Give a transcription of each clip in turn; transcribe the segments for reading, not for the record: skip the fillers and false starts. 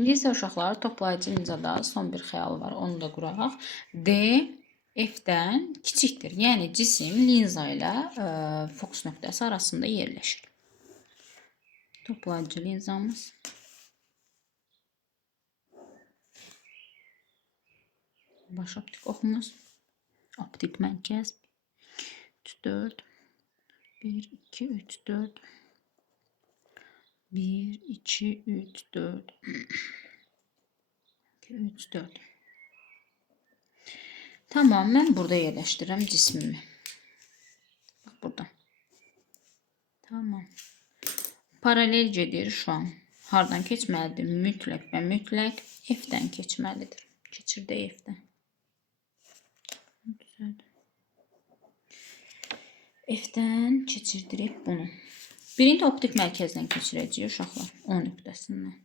İndi isə uşaqlar toplayıcı linzada son bir xəyal var. Onu da quraq. D F-dən kiçikdir. Yəni cisim linza ilə fokus nöqtəsi arasında yerləşir. Toplayıcı linzamız. Baş optik oxumuz. Optik mərkəz. 4 1 2 3 4 1 2 3 4 2 3 4. Tamam, mən burada yerləşdirirəm cismimi. Bax burada. Tamam. Paralel gedir şu an. Hardan keçməlidir? Mütləq və mütləq F-dən keçməlidir. Keçirdi F-dən. F-dən keçirdirib bunu. Birinci optik mərkəzdən keçirəcəyik uşaqlar. O nöqtəsindən.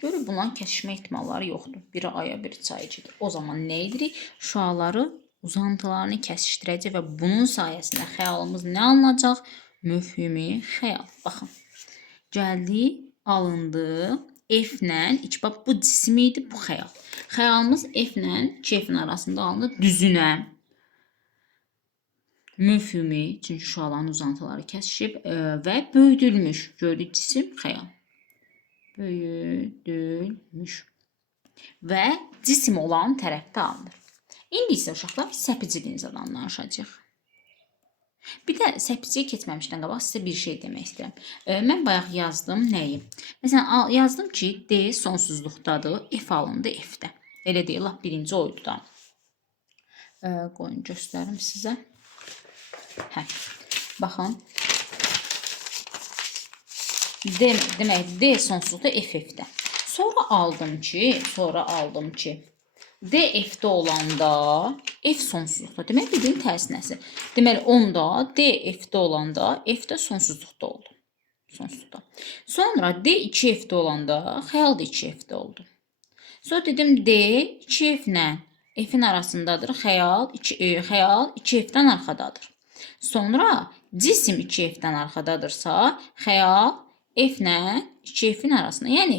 Görür, bunların kəsişmə ehtimalları yoxdur. Biri aya, biri çaya gedir. O zaman nə edirik? Şüaları, uzantılarını kəsişdirəcək və bunun sayəsində xəyalımız nə alınacaq? Müfhümi xəyal. Baxın. Gəldi, alındı. F-lə, bax bu cisim idi, bu xəyal. Xəyalımız F-lə 2F-in arasında alındı. Düzünə. Müfhümi, çünki şüaların uzantıları kəsişib və böyüdülmüş. Gördük cisim, xəyal. Böyüdülmüş. Və cisim olan tərəfdə alınır. İndi isə uşaqlar səpici linzadan danışacağıq. Bir də səpiciyə keçməmişdən qabaq sizə bir şey demək istəyirəm. Mən bayaq yazdım nəyi? Məsələn, yazdım ki, D sonsuzluqdadır, F alındı F-də. Elə deyil, lap birinci oydu da. Qoyun göstərim sizə. Hə, baxın. Demək, D sonsuzluqda F-də. Sonra aldım ki, D F-də olanda F sonsuzluqda. Demək, dediyin tərsinəsi. Deməli, onda D F-də olanda F-də sonsuzluqda oldu. Sonsuzluqda. Sonra D 2F-də olanda xəyal da 2F-də oldu. Sonra dedim D 2F-lə F-in arasındadır. Xəyal 2F-dən arxadadır. Sonra cisim 2F-dən arxadadırsa, xəyal F-lə 2F-in arasında. Yəni,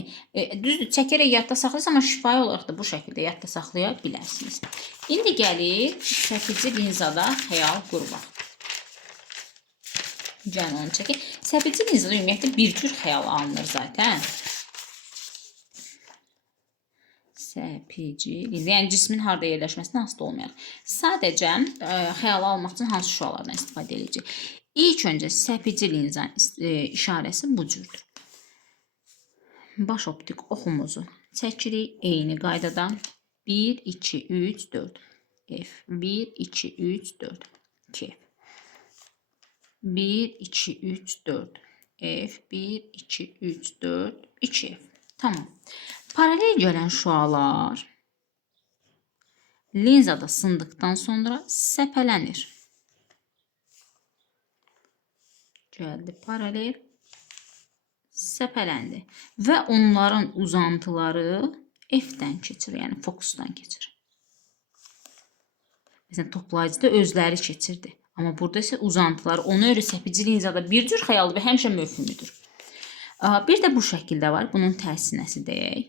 düzdür, çəkərək yadda saxlayırsınız, amma şifahi olaraq da bu şəkildə yadda saxlaya bilərsiniz. İndi gəlir səpici linzada xəyal qurmaq. Gəlin onu çəkək. Səpici linzada ümumiyyətlə bir cür xəyal alınır zaten. Səpici linza, yəni cismin harada yerləşməsindən asılı olmayaraq. Sadəcə xəyal almaq üçün hansı şüalardan istifadə edəcəyik? İlk öncə səpici linzanın işarəsi bu cürdür. Baş optik oxumuzu çəkirik eyni qaydada. 1, 2, 3, 4. F. 1, 2, 3, 4. 2. 1, 2, 3, 4. F. 1, 2, 3, 4. 2F. Tamam. Paralel gələn şüalar linzada sındıqdan sonra səpələnir. Gəldi paralel, səpələndi və onların uzantıları F-dən keçir, yəni fokusdan keçir. Məsələn, toplayıcıda özləri keçirdi. Amma burada isə uzantılar, ona görə səpici linzada bir cür xəyal və həmişə möfhümüdür. Bir də bu şəkildə var, bunun tərsinəsi deyək.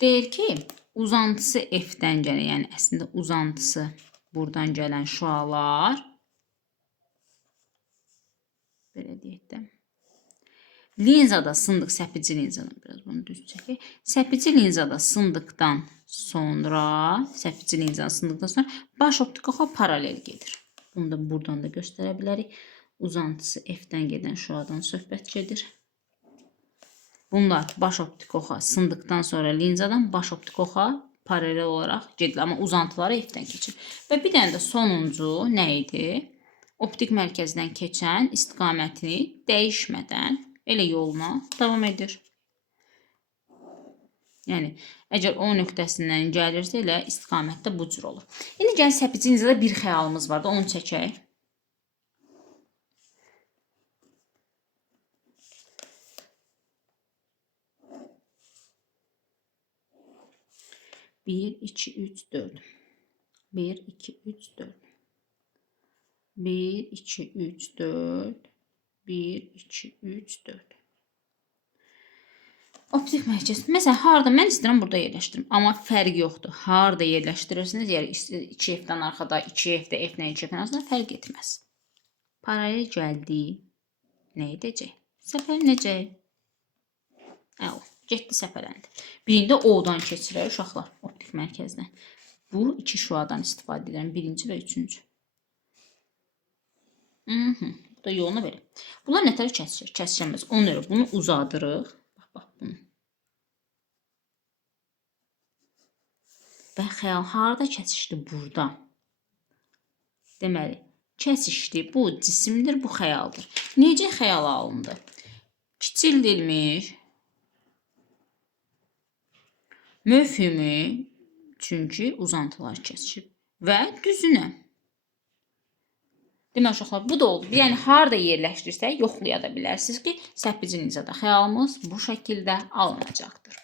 Deyir ki, uzantısı F-dən gəlir, yəni əslində uzantısı buradan gələn şüalar, belə deyək də, linzada sındıq, səpici linzada, biraz bunu düz çəkək, səpici linzada sındıqdan sonra, baş optik oxa paralel gedir. Bunu da buradan da göstərə bilərik. Uzantısı F-dən gedən şüadan söhbət gedir. Bunlar baş optik oxa sındıqdan sonra linzadan baş optik oxa paralel olaraq gedir. Amma uzantıları F-dən keçir. Və bir dənə də sonuncu nə idi? Optik mərkəzdən keçən istiqamətini dəyişmədən elə yoluna davam edir. Yəni, əgər O nöqtəsindən gəlirsə, elə istiqamətdə bu cür olur. İndi gəlin səpici linzada bir xəyalımız var da, onu çəkək. 1, 2, 3, 4. 1, 2, 3, 4. 1, 2, 3, 4. 1, 2, 3, 4. Optik mərkəz. Məsələn, harda mən istəyirəm burada yerləşdirim. Amma fərq yoxdur. Harda yerləşdirirsiniz, yəni 2F-dən arxada, 2F-də, F-lə 2F-dən arasında fərq etməz. Paralel gəldi. Nə edəcək? Səpələnəcək. Əla, getdi səpələndi. Birində O-dan keçirək uşaqlar, optik mərkəzdən. Bu iki şüadan istifadə edirəm. Birinci və üçüncü. Bu da yoluna verir. Bunlar nətər kəsir? Kəsirməz. Ona görə bunu uzadırıq. Bax, bunu. Və xəyal harada kəsişdi? Burada. Deməli, kəsişdi. Bu cisimdir, bu xəyaldır. Necə xəyal alındı? Kiçildilmiş möfhümü, çünki uzantılar kəsişib və düzünə. Deməli, uşaqlar, bu da oldu. Yəni, harada yerləşdirsək, yoxlaya da bilərsiniz ki, səpicimizə də xəyalımız bu şəkildə alınacaqdır.